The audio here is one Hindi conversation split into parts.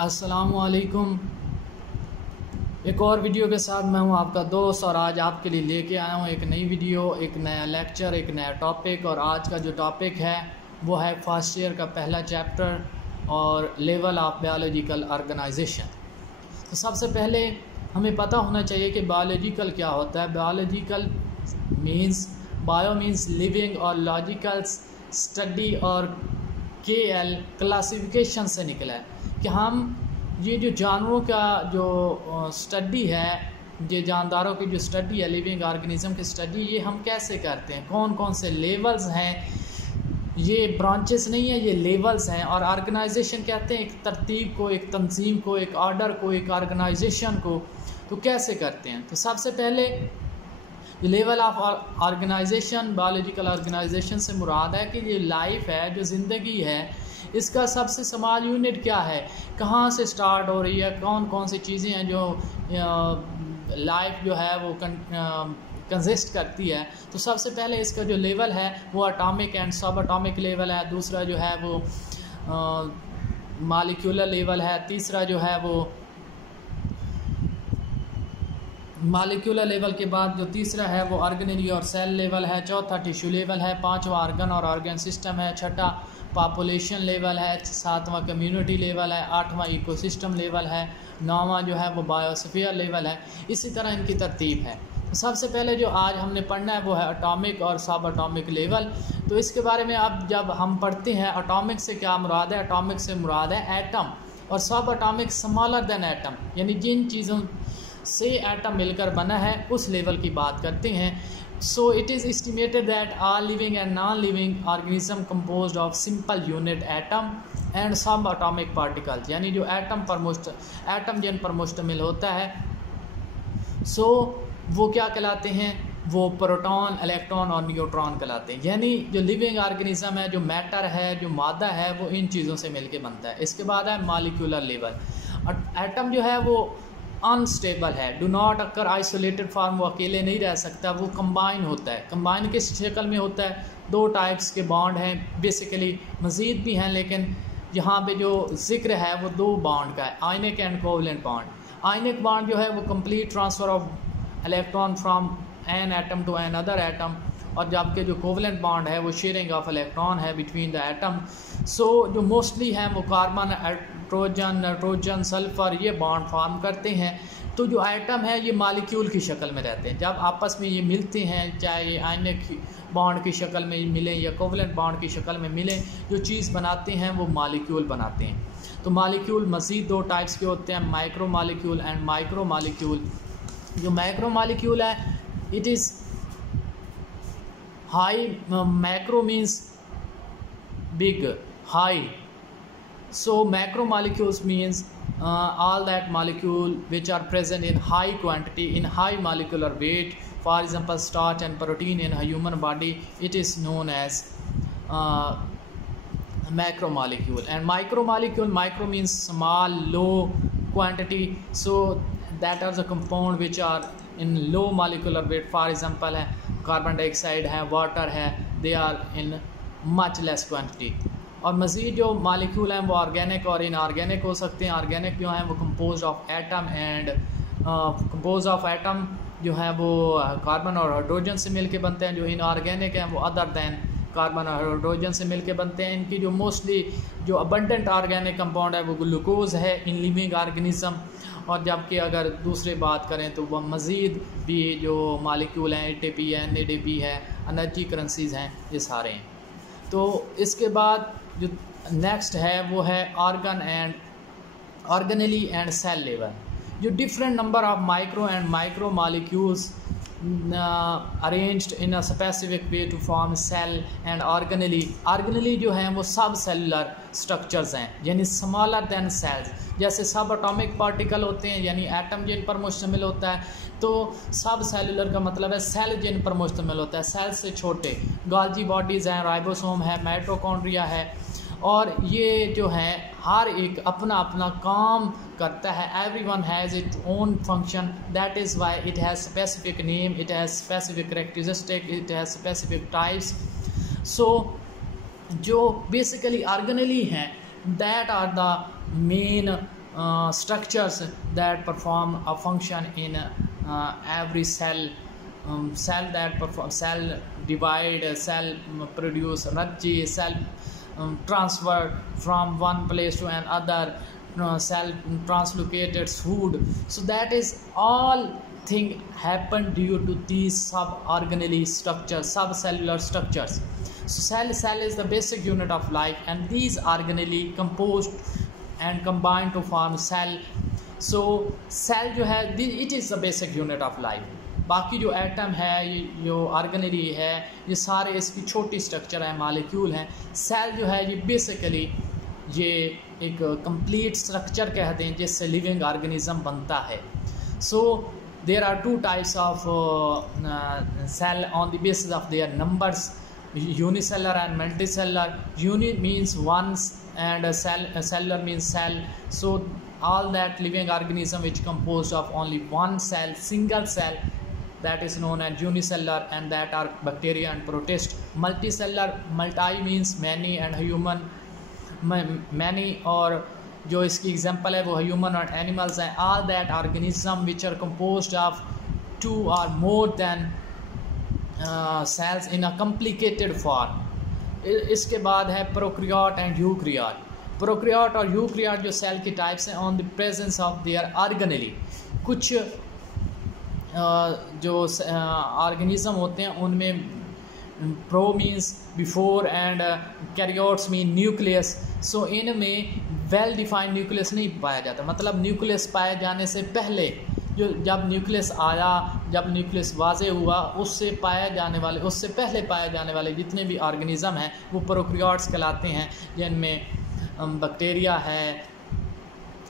अस्सलामुअलैकुम। एक और वीडियो के साथ मैं हूं आपका दोस्त और आज आपके लिए लेके आया हूं एक नई वीडियो, एक नया लेक्चर, एक नया टॉपिक। और आज का जो टॉपिक है वो है फर्स्ट ईयर का पहला चैप्टर और लेवल ऑफ बायोलॉजिकल ऑर्गेनाइजेशन। तो सबसे पहले हमें पता होना चाहिए कि बायोलॉजिकल क्या होता है। Biological means bio means living और लॉजिकल स्टडी और KL क्लासिफिकेशन से निकला है कि हम ये जो जानवरों का जो स्टडी है, ये जानदारों की जो स्टडी है, लिविंग ऑर्गेनिज्म की स्टडी, ये हम कैसे करते हैं, कौन कौन से लेवल्स हैं। ये ब्रांचेस नहीं है, ये लेवल्स हैं। और ऑर्गेनाइजेशन कहते हैं एक तरतीब को, एक तंजीम को, एक ऑर्डर को, एक ऑर्गेनाइजेशन को। तो कैसे करते हैं? तो सबसे पहले level of organisation, biological organisation से मुराद है कि ये लाइफ है, जो ज़िंदगी है, इसका सबसे स्मॉल यूनिट क्या है, कहाँ से स्टार्ट हो रही है, कौन कौन सी चीज़ें हैं जो लाइफ जो है वो कंसिस्ट करती है। तो सबसे पहले इसका जो लेवल है वो एटॉमिक एंड सब एटॉमिक लेवल है। दूसरा जो है वो मॉलिक्यूलर लेवल है। तीसरा जो है वो मॉलिक्यूलर लेवल के बाद जो तीसरा है वो ऑर्गेनेली और सेल लेवल है। चौथा टिश्यू लेवल है। पांचवा ऑर्गन और ऑर्गन सिस्टम है। छठा पॉपुलेशन लेवल है। सातवां कम्युनिटी लेवल है। आठवां इकोसिस्टम लेवल है। नौवां जो है वो बायोस्फीयर लेवल है। इसी तरह इनकी तरतीब है। तो सबसे पहले जो आज हमने पढ़ना है वो है एटॉमिक और सब एटॉमिक लेवल। तो इसके बारे में अब जब हम पढ़ते हैं एटॉमिक से क्या मुराद है, एटॉमिक से मुराद है एटम, और सब एटॉमिक स्मॉलर देन एटम, यानी जिन चीज़ों से एटम मिलकर बना है उस लेवल की बात करते हैं। So it is estimated that all living and non living organism composed of simple unit atom and सब एटॉमिक पार्टिकल्स, यानी जो एटम जिन पर मुश्तमिल होता है, सो वो क्या कहलाते हैं, वो प्रोटॉन, इलेक्ट्रॉन और न्यूट्रॉन कहलाते हैं। यानी जो लिविंग ऑर्गेनिज्म है, जो मैटर है, जो मादा है, वो इन चीज़ों से मिलके बनता है। इसके बाद है मॉलिक्यूलर लेवल। एटम जो है वो अनस्टेबल है, do not occur isolated form, वो अकेले नहीं रह सकता, वो कंबाइन होता है। कंबाइन किस शक्ल में होता है? दो टाइप्स के बॉन्ड हैं बेसिकली, मज़ीद भी हैं, लेकिन यहाँ पे जो जिक्र है वो दो बॉन्ड का है, ionic and covalent bond. Ionic bond जो है वो complete transfer of electron from an atom to an other atom, और जबकि जो कोवलेंट बॉन्ड है वो शेयरिंग ऑफ इलेक्ट्रॉन है बिटवीन द एटम। सो जो मोस्टली हैं वो कार्बन, हाइड्रोजन, नाइट्रोजन, सल्फ़र, ये बॉन्ड फॉर्म करते हैं। तो जो एटम है ये मॉलिक्यूल की शक्ल में रहते हैं। जब आपस में ये मिलते हैं, चाहे ये आयनिक बॉन्ड की शक्ल में मिलें या कोवलेंट बॉन्ड की शक्ल में मिलें, जो चीज़ बनाते हैं वो मॉलिक्यूल बनाते हैं। तो मॉलिक्यूल मज़ीद दो टाइप्स के होते हैं, micro molecule and micro molecule. जो माइक्रो मॉलिक्यूल है, it is high, macro means big, high. So macromolecules means all that molecule which are present in high quantity, in high molecular weight. For example, starch and protein in a human body, it is known as macromolecule. And micromolecule, micro means small, low quantity. So that are the compound which are in low molecular weight. For example है कार्बन डाइऑक्साइड है, वाटर है, they are in much less quantity. और मज़ीद जो मालिक्यूल हैं वो ऑर्गेनिक और इनऑर्गेनिक हो सकते हैं। ऑर्गेनिक जो हैं वो compose of atom and compose of atom जो है वो कार्बन और हाइड्रोजन से मिलके बनते हैं। जो इनऑर्गेनिक हैं वो अदर दैन कार्बन और हाइड्रोजन से मिलके बनते हैं। इनकी जो मोस्टली जो अबंडेंट ऑर्गेनिक कंपाउंड है वो ग्लूकोज है इन लिविंग ऑर्गेनिज्म। और जबकि अगर दूसरे बात करें तो वह मज़ीद भी जो मालिक्यूल हैं, ATP है, NADP है, एनर्जी करेंसीज हैं, ये सारे हैं। तो इसके बाद जो नेक्स्ट है वो है organ and organelle and cell level. जो different number of micro and micro molecules arranged in a specific way to form cell and organelle. Organelle जो हैं वो सब सेलुलर स्ट्रक्चर्स हैं, यानी स्मॉलर दैन सेल्स। जैसे सब एटॉमिक पार्टिकल होते हैं, यानी एटम जिन पर मुश्तमिल होता है, तो सब सेलुलर का मतलब है सेल जिन पर मुश्तमिल होता है, सेल से छोटे। गॉल्जी बॉडीज़ हैं, राइबोसोम है, माइटोकॉन्ड्रिया है, और ये जो हैं हर एक अपना अपना काम करता है। Everyone has it own function, that is why it has specific name, it has specific characteristic, it has specific types. So जो बेसिकली ऑर्गेनेली हैं, that are the main structures that perform a function in every cell. Cell that perform, cell divide, cell produce energy, cell transfer from one place to another, cell translocate its food. So that is all thing happen due to these sub-organelle structures, subcellular structures. So cell is the basic unit of life, and these organelle composed and combined to form cell. So cell जो है it is the basic unit of life. बाकी जो एटम है, जो ऑर्गेनेली है, ये सारे इसकी छोटी स्ट्रक्चर है, मालिक्यूल हैं. सेल जो है ये बेसिकली ये एक कंप्लीट स्ट्रक्चर कहते हैं जिससे लिविंग ऑर्गेनिज्म बनता है. So there are two types of cell on the basis of their numbers, unicellular and multicellular. Uni means once and cellular means cell. So all that living organism which composed of only one cell, single cell, that is known as unicellular, and that are bacteria and protist. Multicellular, multi means many and human many, और जो इसकी एग्जांपल है वो ह्यूमन और एनिमल्स हैं. all that organism which are composed of 2 or more than cells in a complicated form. इसके बाद है प्रोक्रियाट एंड यूक्रियाट. प्रोक्रियाट और यूक्रियाट जो सेल की टाइप्स हैं on the presence of their organelle. कुछ जो ऑर्गेनिज्म होते हैं उनमें pro means before and karyotes mean nucleus. So इनमें वेल डिफाइंड न्यूक्लियस नहीं पाया जाता, मतलब न्यूक्लियस पाए जाने से पहले जो जब न्यूक्लियस आया, जब न्यूक्लियस वाज़े हुआ, उससे पहले पाए जाने वाले जितने भी ऑर्गेनिज़म हैं वो प्रोक्रियाट्स कहलाते हैं, जिनमें बैक्टीरिया है,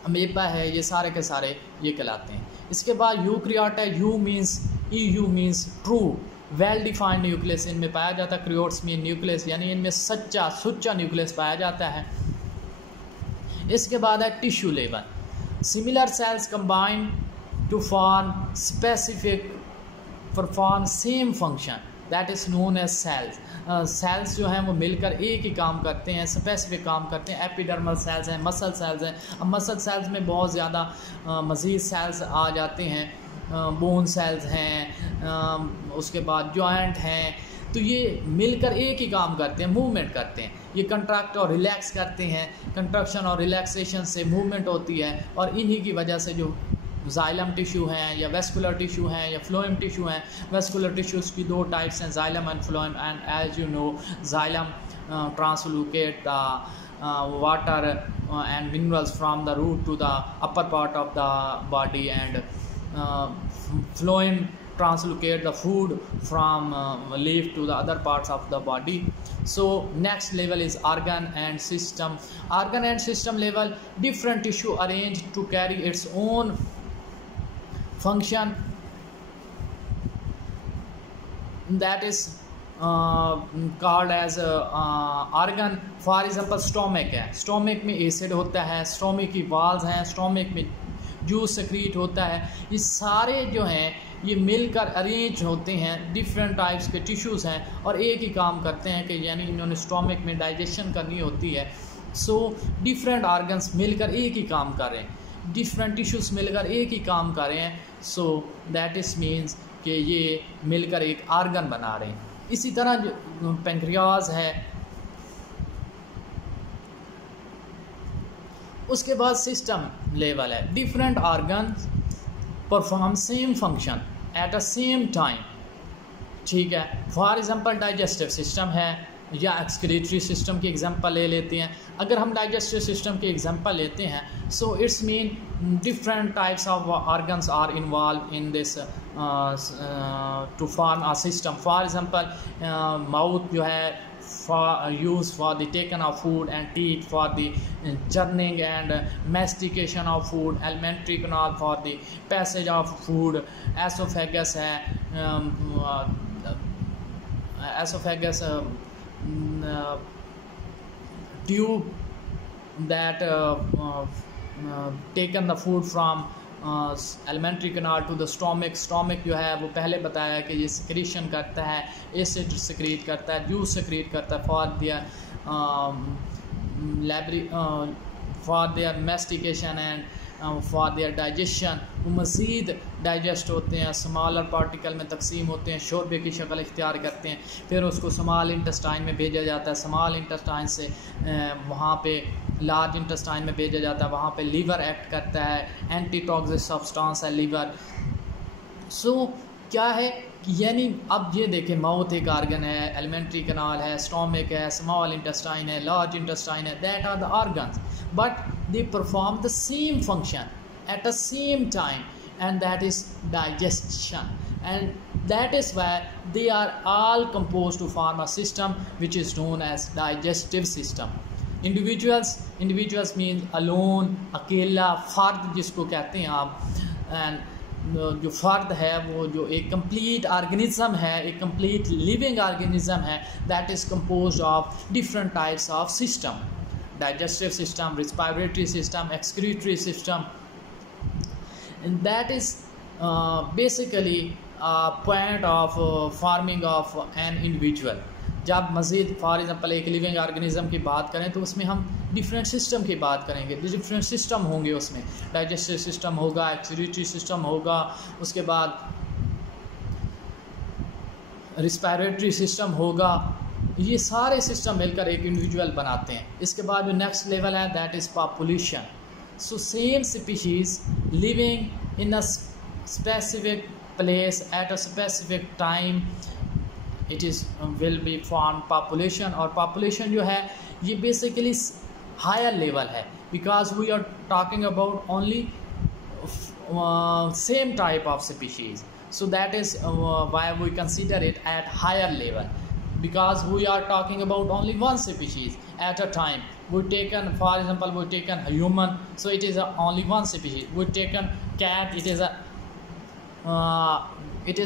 अमीबा है, ये सारे के सारे ये कहलाते हैं. इसके बाद यूक्रियाट है. You means true, well defined nucleus इनमें पाया जाता है. क्रियोट्स मीन न्यूक्लियस, यानी इनमें सुच्चा न्यूक्लियस पाया जाता है. इसके बाद है tissue level. Similar sales combine to form perform same function, that is known as cells. Cells जो हैं वो मिलकर एक ही काम करते हैं, स्पेसिफिक काम करते हैं. एपिडर्मल सेल्स हैं, मसल सेल्स हैं. अब मसल सेल्स में बहुत ज़्यादा मज़ीद सेल्स आ जाते हैं. बोन सेल्स हैं, उसके बाद जॉइंट हैं. तो ये मिलकर एक ही काम करते हैं, मूवमेंट करते हैं. ये कंट्रैक्ट और रिलैक्स करते हैं. कंट्रैक्शन और रिलैक्सेशन से मूवमेंट होती है, और इन्हीं की वजह से जो जाइलम टिश्यू हैं या वेस्कुलर टिश्यू हैं या फ्लोएम टिश्यू हैं. वेस्कुलर टिश्यूज़ की 2 टाइप्स हैं, xylem and phloem. And as you know xylem translocate the water and minerals from the root to the upper part of the body, and phloem translocate the food from leaf to the other parts of the body. So next level is organ and system. Organ and system level, different tissue arranged to carry its own function, that is called as organ. For example stomach है, stomach में एसिड होता है, stomach की वाल्स हैं, stomach में जूस सेक्रीट होता है. ये सारे जो हैं ये मिलकर अरेंज होते हैं, डिफरेंट टाइप्स के टिश्यूज़ हैं, और एक ही काम करते हैं कि यानी इन्होंने स्टोमक में डाइजेशन करनी होती है. सो डिफरेंट ऑर्गन्स मिलकर एक ही काम कर रहे हैं, डिफरेंट टिश्यूज़ मिलकर एक ही काम कर रहे हैं. सो दैट इज़ मीन्स कि ये मिलकर एक ऑर्गन बना रहे हैं. इसी तरह जो पेंक्रियाज है. उसके बाद सिस्टम लेवल है. Different organs perform same function at a same time. ठीक है, फॉर एग्जांपल डाइजेस्टिव सिस्टम है या एक्सक्रीटरी सिस्टम की एग्जांपल ले लेते हैं. अगर हम डाइजेस्टिव सिस्टम की एग्जांपल लेते हैं, so it's mean different types of organs are involve in this to form a system. For example mouth जो है used for the taken of food, and teeth for the churning and mastication of food. Alimentary canal for the passage of food. Esophagus है, esophagus tube that taken the food from alimentary canal to the stomach. Stomach जो है वो पहले बताया कि ये सिक्रीशन करता है, एसिड सिक्रीट करता है, जूस सिक्रीट करता है for their mastication and for their digestion, वो मज़ीद डाइजेस्ट होते हैं, स्मॉलर पार्टिकल में तकसीम होते हैं, शोरबे की शक्ल इख्तियार करते हैं, फिर उसको स्मॉल इंटेस्टाइन में भेजा जाता है, स्मॉल इंटेस्टाइन से वहाँ पे लार्ज इंटेस्टाइन में भेजा जाता है, वहाँ पे लीवर एक्ट करता है, एंटी टॉक्सिक सब्सटेंस है लीवर। सो क्या है, यानी अब ये देखें, माउथ एक आर्गन है, एलिमेंट्री कनाल है, स्टोमक है, स्मॉल इंटेस्टाइन है, लार्ज इंटेस्टाइन है, that are the organs, but they perform the same function at the same time, and that is digestion, and that is why they are all composed to form a system which is known as digestive system. Individuals means alone, अकेला, फर्द जिसको कहते हैं आप, and जो फर्द है वो जो एक कंप्लीट ऑर्गेनिज्म है, एक कंप्लीट लिविंग ऑर्गेनिज्म है, that is composed of different types of system, digestive system, respiratory system, excretory system, and that is basically a point of forming of an individual. जब मज़ीद फॉर एग्ज़ाम्पल एक लिविंग ऑर्गेनिज़म की बात करें तो उसमें हम डिफरेंट सिस्टम की बात करेंगे, डिफरेंट सिस्टम होंगे उसमें, डाइजेस्टिव सिस्टम होगा, एक्सक्रीटरी सिस्टम होगा, उसके बाद रिस्पायरेटरी सिस्टम होगा, ये सारे सिस्टम मिलकर एक इंडिविजुअल बनाते हैं। इसके बाद जो नेक्स्ट लेवल है that is population. So same species living in a specific place at a specific time, it is will be formed population, और population जो है ये basically higher level है, because we are talking about only same type of species, so that is why we consider it at higher level, because we are talking about only one species at a time. We taken, for example, we taken a human, so it is only one species. We taken cat, it is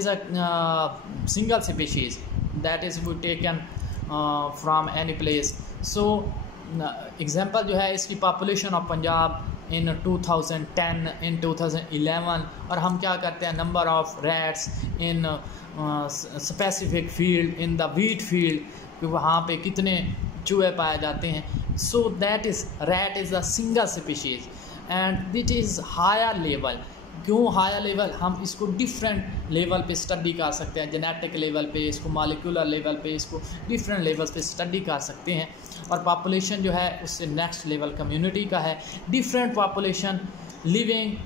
a single species, that is we taken from any place. So example जो है इसकी population of Punjab in 2010, in 2011, और हम क्या करते हैं, number of rats in specific field, in the wheat field, कि वहाँ पे कितने चूहे पाए जाते हैं। So that is rat is a single species and it is higher level. क्यों हायर लेवल? हम इसको डिफरेंट लेवल पे स्टडी कर सकते हैं, जेनेटिक लेवल पे, इसको मॉलिक्यूलर लेवल पे, इसको डिफरेंट लेवल्स पे स्टडी कर सकते हैं। और पॉपुलेशन जो है उससे नेक्स्ट लेवल कम्युनिटी का है, different population living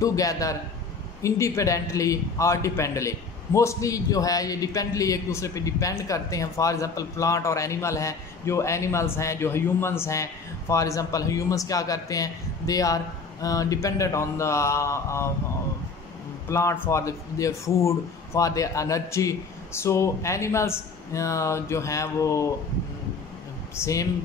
together independently और डिपेंडली। मोस्टली जो है ये डिपेंडली एक दूसरे पे डिपेंड करते हैं। फॉर एग्जांपल प्लांट और एनिमल हैं, जो एनिमल्स हैं, जो ह्यूमंस हैं, फॉर एग्जांपल ह्यूमंस क्या करते हैं, they are dependent on the plant for their food, for their energy. So animals जो हैं वो सेम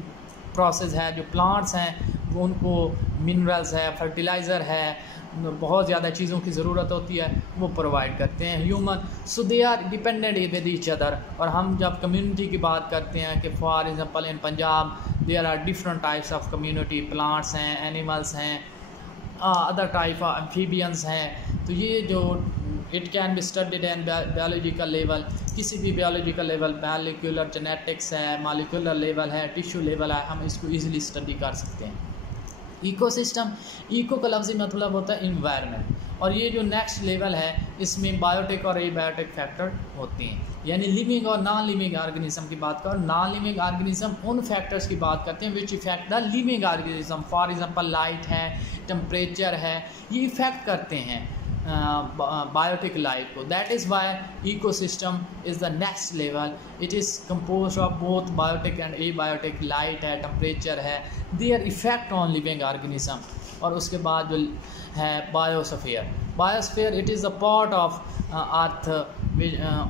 प्रोसेस है, जो प्लांट्स हैं वो उनको मिनरल्स है, फर्टिलाइज़र है, बहुत ज़्यादा चीज़ों की ज़रूरत होती है, वो प्रोवाइड करते हैं human. So they are dependent with each other. और हम जब कम्युनिटी की बात करते हैं कि for example in Punjab there are different types of community, plants हैं, एनिमल्स हैं, अदर टाइप ऑफ एम्फीबियंस हैं। तो ये जो it can be studied in biological level, किसी भी बायोलॉजिकल लेवल, मॉलिक्यूलर जेनेटिक्स है, मॉलिक्यूलर लेवल है, टिश्यू लेवल है, हम इसको ईजिली स्टडी कर सकते हैं। इकोसिस्टम, इको का लफ्ज़ी मतलब होता है इन्वायरमेंट, और ये जो नेक्स्ट लेवल है इसमें बायोटिक और एबायोटिक फैक्टर होते हैं, यानी लिविंग और नॉन लिविंग ऑर्गेनिज्म की बात करो। नॉन लिविंग ऑर्गेनिज्म उन फैक्टर्स की बात करते हैं which affect the living organism. For example light है, टेम्परेचर है, ये इफ़ेक्ट करते हैं बायोटिक लाइफ को। That is why ecosystem is the next level. It is compose of both biotic and abiotic, light है, टेम्परेचर है, their effect on living organism. और उसके बाद जो है biosphere. Biosphere it is a part of earth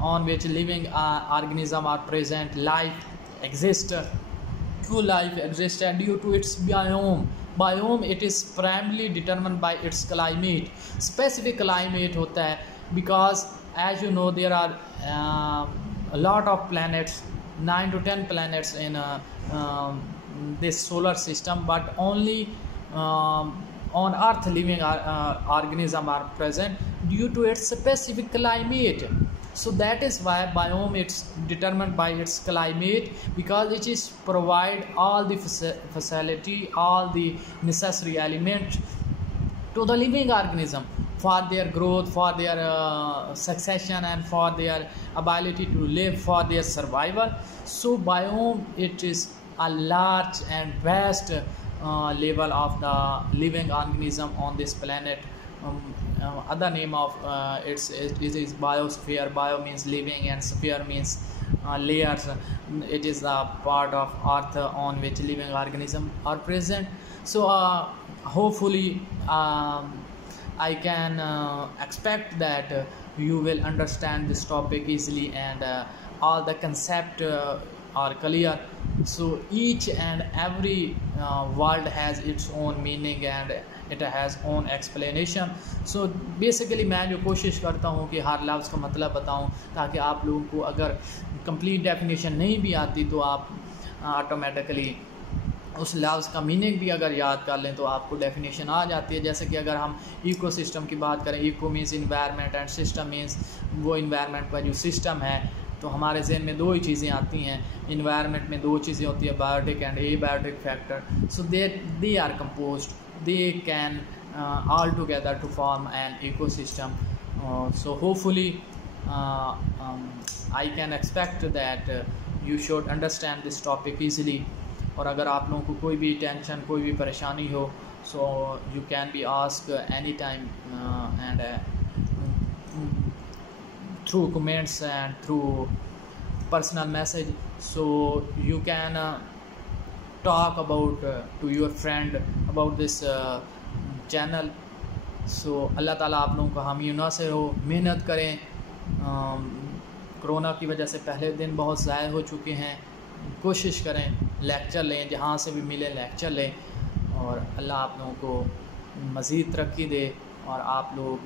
on which living organism are present, life exist. क्यों लाइफ एग्जिस्ट है? Due to its biome. Biome it is primarily determined by its climate. Specific climate होता है, because as you know there are a lot of planets, 9 to 10 planets in this solar system, but only on earth living organisms are present due to its specific climate. So that is why biome it's determined by its climate, because it is provide all the facility, all the necessary elements to the living organism for their growth, for their succession, and for their ability to live, for their survival. So biome it is a large and vast level of the living organism on this planet. Other name of it is biosphere. Bio means living and sphere means layers. It is a part of earth on which living organisms are present. So hopefully I can expect that you will understand this topic easily, and all the concept are clear. So each and every word has its own meaning and it has own explanation. So basically मैं जो कोशिश करता हूँ कि हर लफ्ज़ का मतलब बताऊँ, ताकि आप लोगों को अगर कंप्लीट डेफिनेशन नहीं भी आती तो आप ऑटोमेटिकली उस लफ्ज़ का मीनिंग भी अगर याद कर लें तो आपको डेफिनेशन आ जाती है। जैसे कि अगर हम इकोसिस्टम की बात करें, eco means environment and system means वो इन्वायरमेंट का जो सिस्टम है, तो हमारे जहन में दो ही चीज़ें आती हैं। इन्वायरमेंट में दो चीज़ें होती है, biotic and abiotic factor. So they are composed, they can all together to form an ecosystem. So hopefully I can expect that you should understand this topic easily. और अगर आप लोगों को कोई भी टेंशन, कोई भी परेशानी हो, so you can be asked anytime and through comments and through personal message. So you can talk about to your friend about this channel. So अल्लाह ताला आप लोगों को हामी नासिर हो, मेहनत करें। कोरोना की वजह से पहले दिन बहुत ज़ाया हो चुके हैं। कोशिश करें लेक्चर लें, जहाँ से भी मिले लेक्चर लें, और अल्लाह आप लोगों को मज़ीद तरक्की दे और आप लोग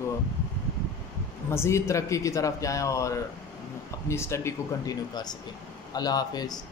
मज़ीद तरक्की की तरफ जाएं और अपनी स्टडी को कंटिन्यू कर सकें। अल्लाह हाफिज़।